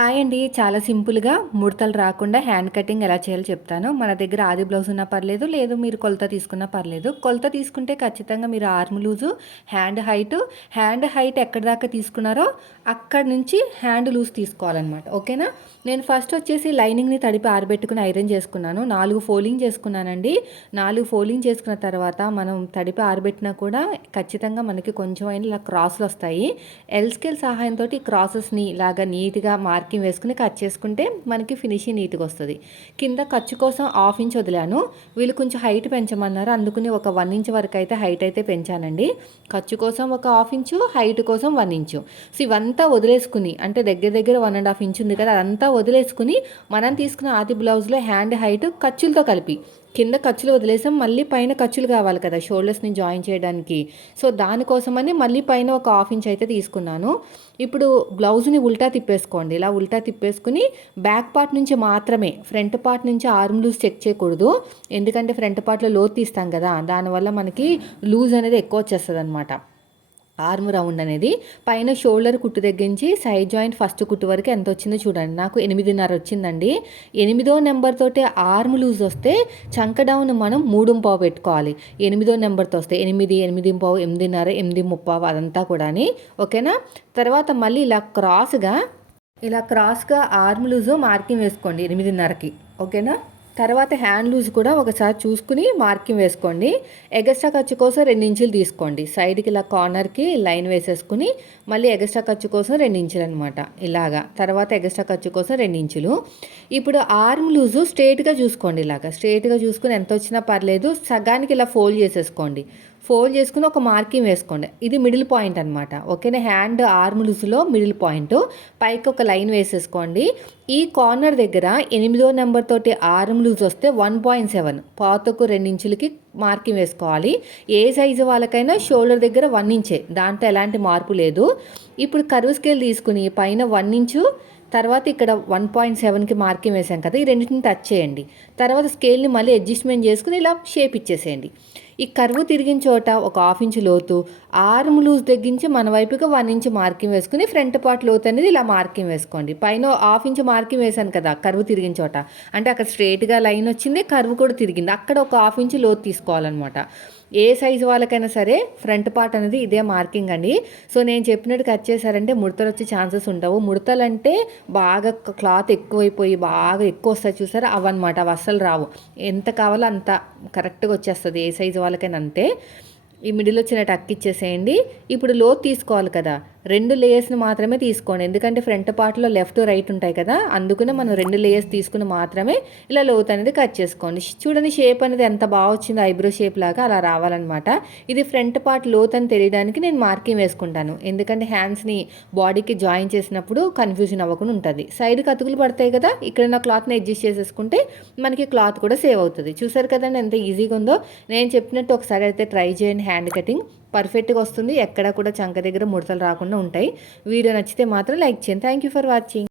Hi అండి. చాలా సింపుల్గా ముడతలు రాకుండా హ్యాండ్ కటింగ్ ఎలా చేయాలో చెప్తాను. మన దగ్గర ఆది బ్లౌజ్ ఉన్నా పర్లేదు లేదు మీరు కొలత తీసుకున్నా పర్లేదు. కొలత తీసుకుంటే ఖచ్చితంగా మీరు arm loose hand height hand height ఎక్కడి దాకా తీసుకున్నారో అక్కడి నుంచి హ్యాండ్ లూజ్ తీసుకోవాలన్నమాట. ఓకేనా? నేను ఫస్ట్ వచ్చేసి లైనింగ్ని తడిపి ఆరబెట్టుకుని ఐరన్ చేసుకున్నాను. నాలుగు ఫోలింగ్ చేసుకున్నానండి. నాలుగు ఫోలింగ్ చేసుకున్న తర్వాత మనం తడిపి ఆరబెట్టినా కూడా ఖచ్చితంగా మనకి కొంచెం అయినా ఇలా క్రాస్లు వస్తాయి. ఎల్ స్కేల్ సహాయంతో క్రాసెస్ని ఇలాగా నీట్గా మార్క్ మార్కింగ్ వేసుకుని కట్ చేసుకుంటే మనకి ఫినిషింగ్ నీట్గా వస్తుంది. కింద ఖర్చు కోసం హాఫ్ ఇంచ్ వదిలాను. వీళ్ళు కొంచెం హైట్ పెంచమన్నారు. అందుకుని ఒక వన్ ఇంచ్ వరకు అయితే హైట్ అయితే పెంచానండి. ఖర్చు కోసం ఒక హాఫ్ ఇంచు హైట్ కోసం వన్ ఇంచు. సో ఇవంతా వదిలేసుకుని అంటే దగ్గర దగ్గర వన్ అండ్ హాఫ్ ఇంచ్ ఉంది కదా అదంతా వదిలేసుకుని మనం తీసుకున్న ఆది బ్లౌజ్లో హ్యాండ్ హైట్ ఖర్చులతో కలిపి కింద ఖర్చులు వదిలేసాం మళ్ళీ పైన ఖర్చులు కావాలి కదా షోల్డర్స్ని జాయిన్ చేయడానికి. సో దానికోసమని మళ్ళీ పైన ఒక హాఫ్ ఇంచ్ అయితే తీసుకున్నాను. ఇప్పుడు బ్లౌజ్ని ఉల్టా తిప్పేసుకోండి. ఇలా ఉల్టా తిప్పేసుకుని బ్యాక్ పార్ట్ నుంచి మాత్రమే ఫ్రంట్ పార్ట్ నుంచి ఆర్మ్ లూజ్ చెక్ చేయకూడదు. ఎందుకంటే ఫ్రంట్ పార్ట్లో లోతు తీస్తాం కదా దానివల్ల మనకి లూజ్ అనేది ఎక్కువ వచ్చేస్తుంది అనమాట ఆర్మ్ రౌండ్ అనేది పైన షోల్డర్ కుట్టు దగ్గర నుంచి సైడ్ జాయింట్ ఫస్ట్ కుట్టు వరకు ఎంత వచ్చిందో చూడండి. నాకు ఎనిమిదిన్నర వచ్చిందండి. ఎనిమిదో నెంబర్ తోటి ఆర్మ్ లూజ్ వస్తే చంక డౌన్ మనం మూడు పావు పెట్టుకోవాలి. ఎనిమిదో నెంబర్తో వస్తే ఎనిమిది ఎనిమిది పావు ఎనిమిదిన్నర ఎనిమిది ముప్పావు అదంతా కూడా ఓకేనా? తర్వాత మళ్ళీ ఇలా క్రాస్గా ఇలా క్రాస్గా ఆర్మ్ లూజు మార్కింగ్ వేసుకోండి ఎనిమిదిన్నరకి ఓకేనా? తర్వాత హ్యాండ్ లూజ్ కూడా ఒకసారి చూసుకుని మార్కింగ్ వేసుకోండి. ఎగస్ట్రా ఖర్చు కోసం రెండు ఇంచులు తీసుకోండి. సైడ్కి ఇలా కార్నర్కి లైన్ వేసేసుకుని మళ్ళీ ఎగస్ట్రా ఖర్చు కోసం రెండు ఇంచులు అనమాట ఇలాగా. తర్వాత ఎగస్ట్రా ఖర్చు కోసం రెండు ఇంచులు. ఇప్పుడు ఆర్మ్ లూజు స్ట్రేట్గా చూసుకోండి ఇలాగా. స్ట్రేట్గా చూసుకుని ఎంత వచ్చినా పర్లేదు. సగానికి ఇలా ఫోల్డ్ చేసేసుకోండి. ఫోల్డ్ చేసుకుని ఒక మార్కింగ్ వేసుకోండి. ఇది మిడిల్ పాయింట్ అనమాట ఓకేనా? హ్యాండ్ ఆర్మ్ లూజ్లో మిడిల్ పాయింట్. పైకి ఒక లైన్ వేసేసుకోండి. ఈ కార్నర్ దగ్గర ఎనిమిదో నెంబర్ తోటి ఆర్మ్ లూజ్ వస్తే వన్ పాయింట్ సెవెన్. పాతకు రెండించులకి మార్కింగ్ వేసుకోవాలి. ఏ సైజు వాళ్ళకైనా షోల్డర్ దగ్గర వన్ ఇంచే. దాంట్లో ఎలాంటి మార్పు లేదు. ఇప్పుడు కరువు స్కేల్ తీసుకుని పైన వన్ ఇంచు తర్వాత ఇక్కడ వన్ పాయింట్ సెవెన్కి మార్కింగ్ వేసాం కదా ఈ రెండింటిని టచ్ చేయండి. తర్వాత స్కేల్ని మళ్ళీ అడ్జస్ట్మెంట్ చేసుకుని ఇలా షేప్ ఇచ్చేసేయండి. ఈ కరువు తిరిగిన చోట ఒక హాఫ్ ఇంచ్ లోతు ఆర్మ్ లూజ్ తగ్గించి మన వైపుగా వన్ ఇంచ్ మార్కింగ్ వేసుకుని ఫ్రంట్ పార్ట్ లోతు అనేది ఇలా మార్కింగ్ వేసుకోండి. పైన హాఫ్ ఇంచ్ మార్కింగ్ వేసాను కదా కరువు తిరిగిన చోట. అంటే అక్కడ స్ట్రేట్గా లైన్ వచ్చింది కరువు కూడా తిరిగింది. అక్కడ ఒక హాఫ్ ఇంచ్ లోతు తీసుకోవాలన్నమాట. ఏ సైజు వాళ్ళకైనా సరే ఫ్రంట్ పార్ట్ అనేది ఇదే మార్కింగ్ అండి. సో నేను చెప్పినట్టు కట్ చేశారంటే ముడతలు వచ్చే ఛాన్సెస్ ఉండవు. ముడతలు అంటే బాగా క్లాత్ ఎక్కువైపోయి బాగా ఎక్కువ వస్తాయి చూసారా? అవన్నమాట. అవి అస్సలు రావు. ఎంత కావాలో అంత కరెక్ట్గా వచ్చేస్తుంది. ఏ సైజు వాళ్ళకైనా అంతే. ఈ మిడిల్ వచ్చిన టక్ ఇచ్చేసేయండి. ఇప్పుడు లోత్ తీసుకోవాలి కదా. రెండు లేయర్స్ని మాత్రమే తీసుకోండి. ఎందుకంటే ఫ్రంట్ పార్ట్లో లెఫ్ట్ రైట్ ఉంటాయి కదా అందుకనే మనం రెండు లేయర్స్ తీసుకుని మాత్రమే ఇలా లోత్ అనేది కట్ చేసుకోండి. చూడండి షేప్ అనేది ఎంత బాగా వచ్చిందో ఐబ్రో షేప్ లాగా అలా రావాలన్నమాట. ఇది ఫ్రంట్ పార్ట్ లోత్ అని తెలియడానికి నేను మార్కింగ్ వేసుకుంటాను. ఎందుకంటే హ్యాండ్స్ని బాడీకి జాయిన్ చేసినప్పుడు కన్ఫ్యూజన్ అవ్వకుండా ఉంటుంది. సైడ్ కతుకులు పడతాయి కదా ఇక్కడ నా క్లాత్ని అడ్జస్ట్ చేసేసుకుంటే మనకి క్లాత్ కూడా సేవ్ అవుతుంది. చూసారు కదండి ఎంత ఈజీగా ఉందో? నేను చెప్పినట్టు ఒకసారి అయితే ట్రై చేయండి హ్యాండ్ కటింగ్ పర్ఫెక్ట్గా వస్తుంది. ఎక్కడ కూడా చంక దగ్గర ముడతలు రాకుండా ఉంటాయి. వీడియో నచ్చితే మాత్రం లైక్ చేయండి. Thank you for watching